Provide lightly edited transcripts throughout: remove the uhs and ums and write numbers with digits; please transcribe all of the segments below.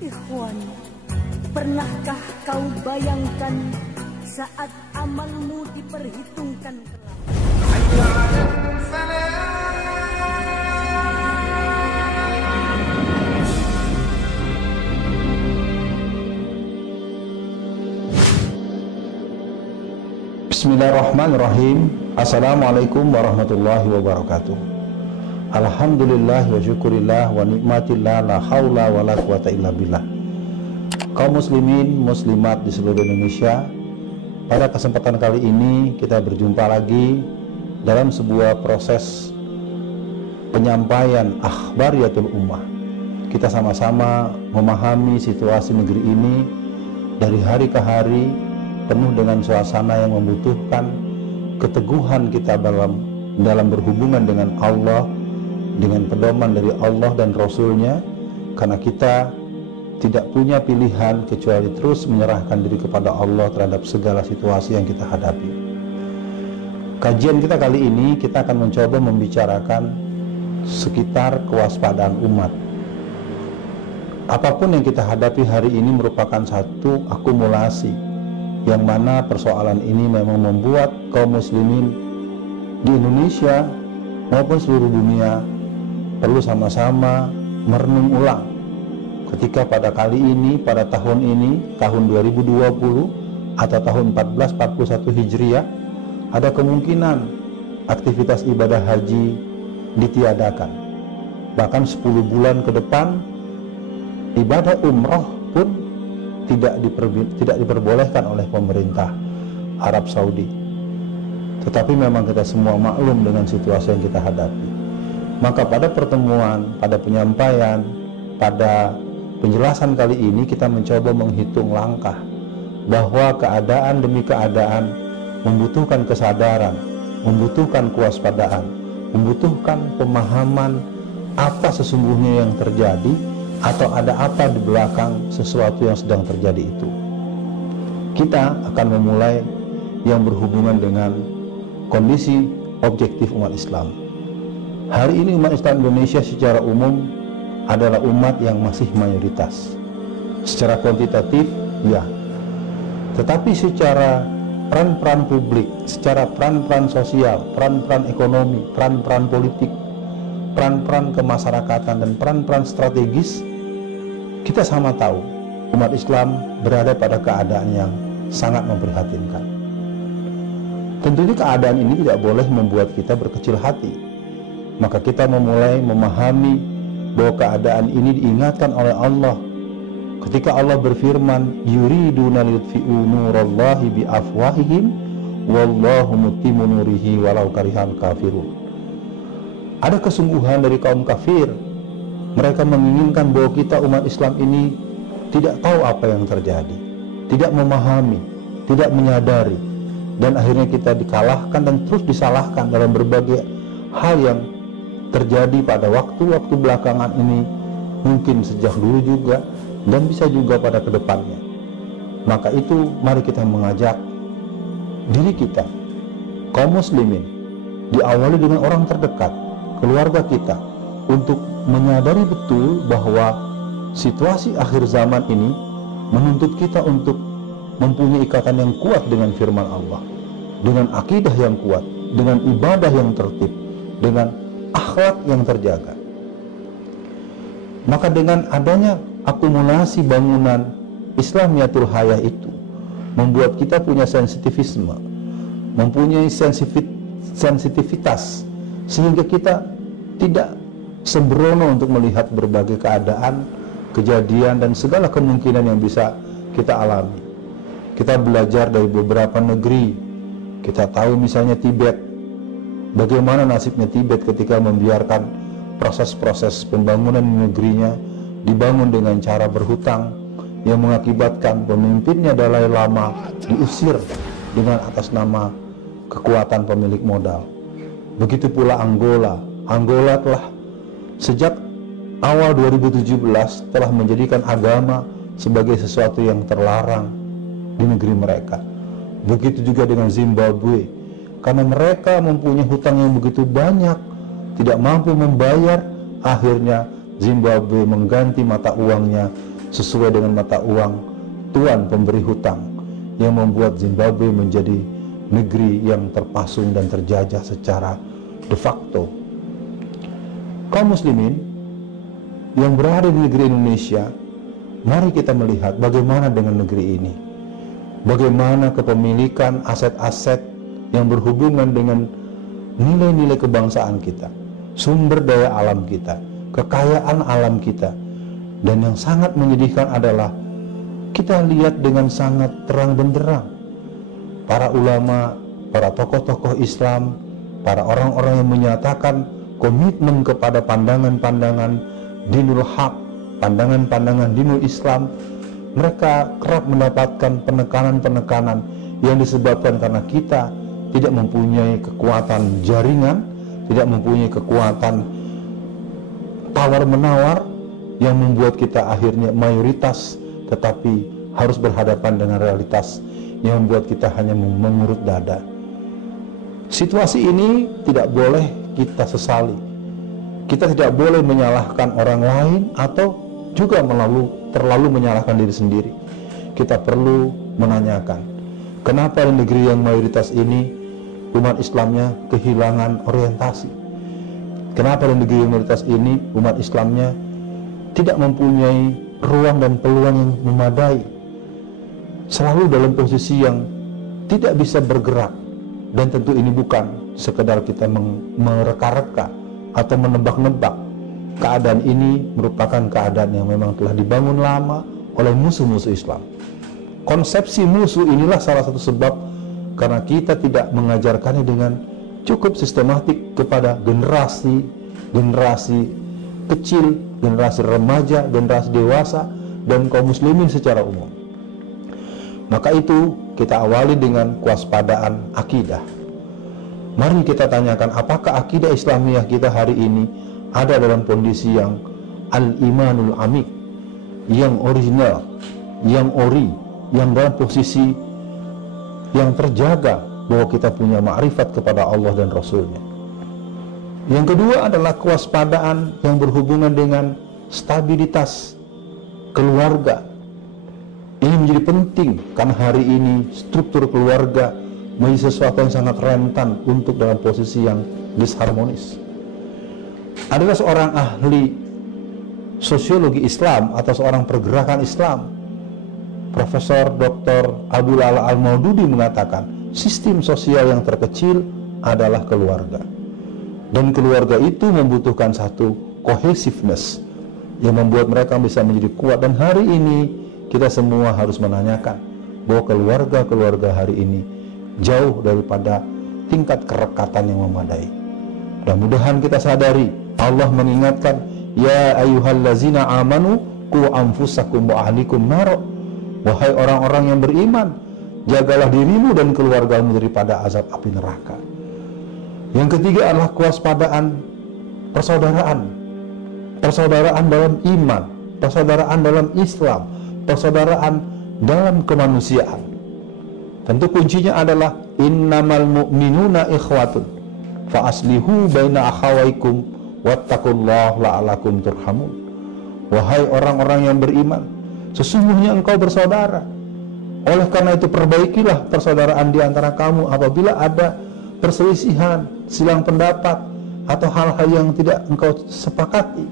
Ikhwan, pernahkah kau bayangkan saat amalmu diperhitungkan kelak? Bismillahirrahmanirrahim. Assalamualaikum warahmatullahi wabarakatuh. Alhamdulillah wa syukurillah wa nikmatillah la haula wa la quwata illa billah. Kaum muslimin, muslimat di seluruh Indonesia, pada kesempatan kali ini kita berjumpa lagi dalam sebuah proses penyampaian akhbariyatul ummah. Kita sama-sama memahami situasi negeri ini dari hari ke hari, penuh dengan suasana yang membutuhkan keteguhan kita dalam berhubungan dengan Allah, dengan pedoman dari Allah dan Rasul-Nya, karena kita tidak punya pilihan kecuali terus menyerahkan diri kepada Allah terhadap segala situasi yang kita hadapi. Kajian kita kali ini kita akan mencoba membicarakan sekitar kewaspadaan umat. Apapun yang kita hadapi hari ini merupakan satu akumulasi, yang mana persoalan ini memang membuat kaum muslimin di Indonesia maupun seluruh dunia perlu sama-sama merenung ulang ketika pada kali ini, pada tahun ini, tahun 2020 atau tahun 1441 Hijriah, ada kemungkinan aktivitas ibadah haji ditiadakan. Bahkan 10 bulan ke depan ibadah umroh pun tidak diperbolehkan oleh pemerintah Arab Saudi. Tetapi memang kita semua maklum dengan situasi yang kita hadapi. Maka pada pertemuan, pada penyampaian, pada penjelasan kali ini kita mencoba menghitung langkah bahwa keadaan demi keadaan membutuhkan kesadaran, membutuhkan kewaspadaan, membutuhkan pemahaman apa sesungguhnya yang terjadi atau ada apa di belakang sesuatu yang sedang terjadi itu. Kita akan memulai yang berhubungan dengan kondisi objektif umat Islam. Hari ini umat Islam Indonesia secara umum adalah umat yang masih mayoritas. Secara kuantitatif, ya. Tetapi secara peran-peran publik, secara peran-peran sosial, peran-peran ekonomi, peran-peran politik, peran-peran kemasyarakatan, dan peran-peran strategis, kita sama tahu umat Islam berada pada keadaan yang sangat memprihatinkan. Tentunya keadaan ini tidak boleh membuat kita berkecil hati. Maka kita memulai memahami bahwa keadaan ini diingatkan oleh Allah ketika Allah berfirman, yuriduna liyutfi'u nurallahi biafwahihim wallahu mutimmu nurihi walau karihal kafirun. Ada kesungguhan dari kaum kafir. Mereka menginginkan bahwa kita umat Islam ini tidak tahu apa yang terjadi, tidak memahami, tidak menyadari, dan akhirnya kita dikalahkan dan terus disalahkan dalam berbagai hal yang terjadi pada waktu-waktu belakangan ini, mungkin sejak dulu juga dan bisa juga pada kedepannya. Maka itu mari kita mengajak diri kita, kaum muslimin, diawali dengan orang terdekat, keluarga kita, untuk menyadari betul bahwa situasi akhir zaman ini menuntut kita untuk mempunyai ikatan yang kuat dengan firman Allah, dengan akidah yang kuat, dengan ibadah yang tertib, dengan akhlak yang terjaga. Maka dengan adanya akumulasi bangunan Islamiyatul Hayah itu membuat kita punya sensitivisme, mempunyai sensitivitas, sehingga kita tidak sembrono untuk melihat berbagai keadaan, kejadian, dan segala kemungkinan yang bisa kita alami. Kita belajar dari beberapa negeri. Kita tahu misalnya Tibet, bagaimana nasibnya Tibet ketika membiarkan proses-proses pembangunan negerinya dibangun dengan cara berhutang, yang mengakibatkan pemimpinnya Dalai Lama diusir dengan atas nama kekuatan pemilik modal. Begitu pula Angola. Angola telah sejak awal 2017 telah menjadikan agama sebagai sesuatu yang terlarang di negeri mereka. Begitu juga dengan Zimbabwe. Karena mereka mempunyai hutang yang begitu banyak, tidak mampu membayar, akhirnya Zimbabwe mengganti mata uangnya sesuai dengan mata uang tuan pemberi hutang, yang membuat Zimbabwe menjadi negeri yang terpasung dan terjajah secara de facto. Kaum muslimin yang berada di negeri Indonesia, mari kita melihat bagaimana dengan negeri ini, bagaimana kepemilikan aset-aset yang berhubungan dengan nilai-nilai kebangsaan kita, sumber daya alam kita, kekayaan alam kita. Dan yang sangat menyedihkan adalah kita lihat dengan sangat terang benderang para ulama, para tokoh-tokoh Islam, para orang-orang yang menyatakan komitmen kepada pandangan-pandangan dinul haq, pandangan-pandangan dinul Islam, mereka kerap mendapatkan penekanan-penekanan yang disebabkan karena kita tidak mempunyai kekuatan jaringan, tidak mempunyai kekuatan tawar-menawar yang membuat kita akhirnya mayoritas, tetapi harus berhadapan dengan realitas yang membuat kita hanya mengurut dada. Situasi ini tidak boleh kita sesali. Kita tidak boleh menyalahkan orang lain atau juga terlalu menyalahkan diri sendiri. Kita perlu menanyakan, kenapa di negeri yang mayoritas ini umat Islamnya kehilangan orientasi? Kenapa di negeri yang mayoritas ini umat Islamnya tidak mempunyai ruang dan peluang yang memadai, selalu dalam posisi yang tidak bisa bergerak? Dan tentu ini bukan sekedar kita mereka-reka atau menebak-nebak. Keadaan ini merupakan keadaan yang memang telah dibangun lama oleh musuh-musuh Islam. Konsepsi musuh inilah salah satu sebab karena kita tidak mengajarkannya dengan cukup sistematik kepada generasi kecil, generasi remaja, generasi dewasa, dan kaum muslimin secara umum. Maka itu kita awali dengan kewaspadaan akidah. Mari kita tanyakan, apakah akidah Islamiyah kita hari ini ada dalam kondisi yang al-imanul amik, yang original, yang ori, yang dalam posisi yang terjaga bahwa kita punya ma'rifat kepada Allah dan Rasulnya. Yang kedua adalah kewaspadaan yang berhubungan dengan stabilitas keluarga. Ini menjadi penting karena hari ini struktur keluarga menjadi sesuatu yang sangat rentan untuk dalam posisi yang disharmonis. Adalah seorang ahli sosiologi Islam atau seorang pergerakan Islam, Profesor Dr. Abu Lala Al-Maududi mengatakan, sistem sosial yang terkecil adalah keluarga. Dan keluarga itu membutuhkan satu cohesiveness yang membuat mereka bisa menjadi kuat. Dan hari ini kita semua harus menanyakan bahwa keluarga-keluarga hari ini jauh daripada tingkat kerekatan yang memadai. Mudah-mudahan kita sadari, Allah mengingatkan, ya ayyuhallazina amanu qu anfusakum wa ahlikum nar. Wahai orang-orang yang beriman, jagalah dirimu dan keluargamu daripada azab api neraka. Yang ketiga adalah kewaspadaan persaudaraan. Persaudaraan dalam iman, persaudaraan dalam Islam, persaudaraan dalam kemanusiaan. Tentu kuncinya adalah innamal mu'minuna ikhwatun fa aslihu baina akhawaikum wattaqullaha la'alakum turhamun. Wahai orang-orang yang beriman, sesungguhnya engkau bersaudara. Oleh karena itu perbaikilah persaudaraan di antara kamu apabila ada perselisihan, silang pendapat, atau hal-hal yang tidak engkau sepakati.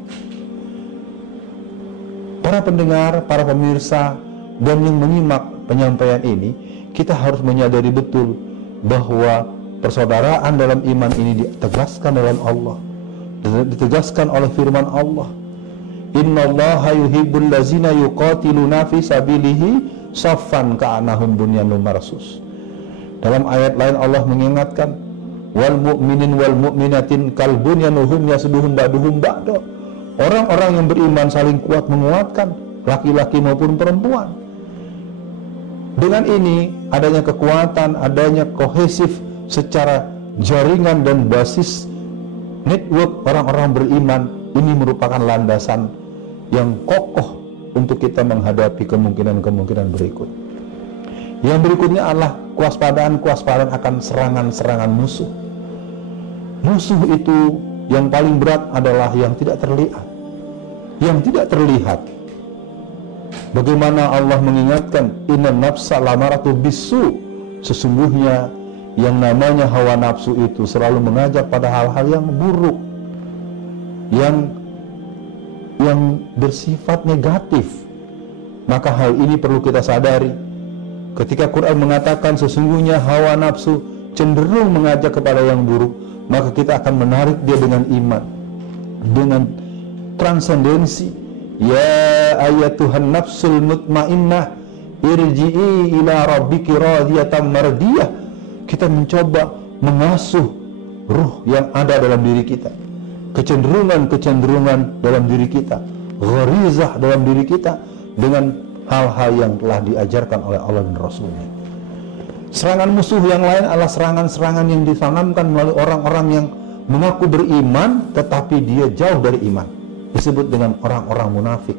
Para pendengar, para pemirsa, dan yang menyimak penyampaian ini, kita harus menyadari betul bahwa persaudaraan dalam iman ini ditegaskan dalam Allah, ditegaskan oleh firman Allah. Innallaha yuhibbul ladzina yuqatiluna fi sabilihi saffan ka'annahum bunyanun marsus. Dalam ayat lain Allah mengingatkan, wal mu'minin wal mu'minatin kal bunyanuhum yasduhum ba'duhum ba'da. Orang-orang yang beriman saling kuat menguatkan, laki-laki maupun perempuan. Dengan ini adanya kekuatan, adanya kohesif secara jaringan dan basis network orang-orang beriman, ini merupakan landasan yang kokoh untuk kita menghadapi kemungkinan-kemungkinan berikut. Yang berikutnya adalah kewaspadaan akan serangan-serangan musuh. Musuh itu yang paling berat adalah yang tidak terlihat. Yang tidak terlihat Bagaimana Allah mengingatkan, inna nafsa lamaratu bisu, sesungguhnya yang namanya hawa nafsu itu selalu mengajak pada hal-hal yang buruk, yang bersifat negatif. Maka hal ini perlu kita sadari. Ketika Quran mengatakan sesungguhnya hawa nafsu cenderung mengajak kepada yang buruk, maka kita akan menarik dia dengan iman, dengan transendensi. Ya ayatuhan nafsul mutmainnah irji'i ila rabbiki radiyatan mardiyah. Kita mencoba mengasuh ruh yang ada dalam diri kita, kecenderungan dalam diri kita, gharizah dalam diri kita, dengan hal-hal yang telah diajarkan oleh Allah dan Rasulnya. Serangan musuh yang lain adalah serangan-serangan yang ditanamkan melalui orang-orang yang mengaku beriman tetapi dia jauh dari iman, disebut dengan orang-orang munafik.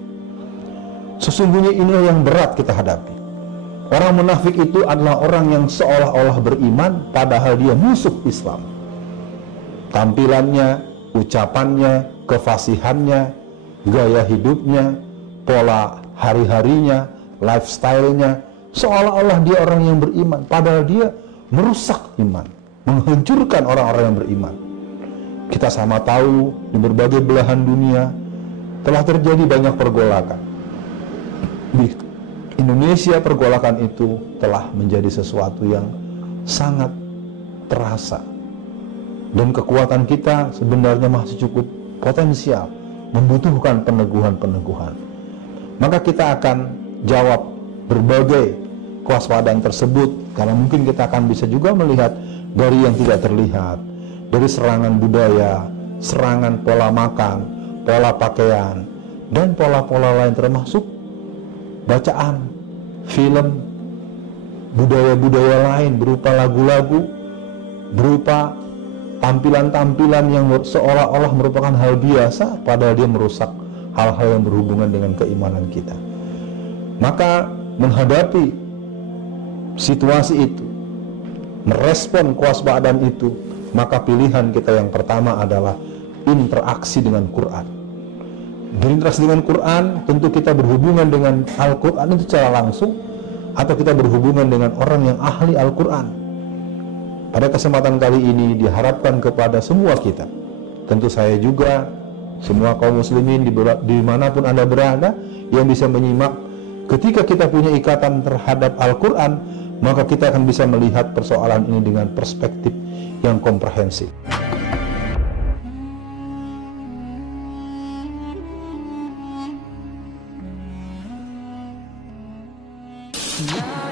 Sesungguhnya inilah yang berat kita hadapi. Orang munafik itu adalah orang yang seolah-olah beriman padahal dia musuh Islam. Tampilannya, ucapannya, kefasihannya, gaya hidupnya, pola hari-harinya, lifestyle-nya, seolah-olah dia orang yang beriman padahal dia merusak iman, menghancurkan orang-orang yang beriman. Kita sama tahu di berbagai belahan dunia telah terjadi banyak pergolakan. Di Indonesia pergolakan itu telah menjadi sesuatu yang sangat terasa, dan kekuatan kita sebenarnya masih cukup potensial, membutuhkan peneguhan-peneguhan. Maka kita akan jawab berbagai kewaspadaan tersebut, karena mungkin kita akan bisa juga melihat dari yang tidak terlihat, dari serangan budaya, serangan pola makan, pola pakaian, dan pola-pola lain termasuk bacaan, film, budaya-budaya lain berupa lagu-lagu, berupa tampilan-tampilan yang seolah-olah merupakan hal biasa padahal dia merusak hal-hal yang berhubungan dengan keimanan kita. Maka menghadapi situasi itu, merespon kewaspadaan itu, maka pilihan kita yang pertama adalah interaksi dengan Quran. Berinteraksi dengan Quran, tentu kita berhubungan dengan Al-Quran itu secara langsung, atau kita berhubungan dengan orang yang ahli Al-Quran. Pada kesempatan kali ini diharapkan kepada semua kita, tentu saya juga, semua kaum muslimin dimanapun Anda berada yang bisa menyimak, ketika kita punya ikatan terhadap Al-Quran, maka kita akan bisa melihat persoalan ini dengan perspektif yang komprehensif. Ya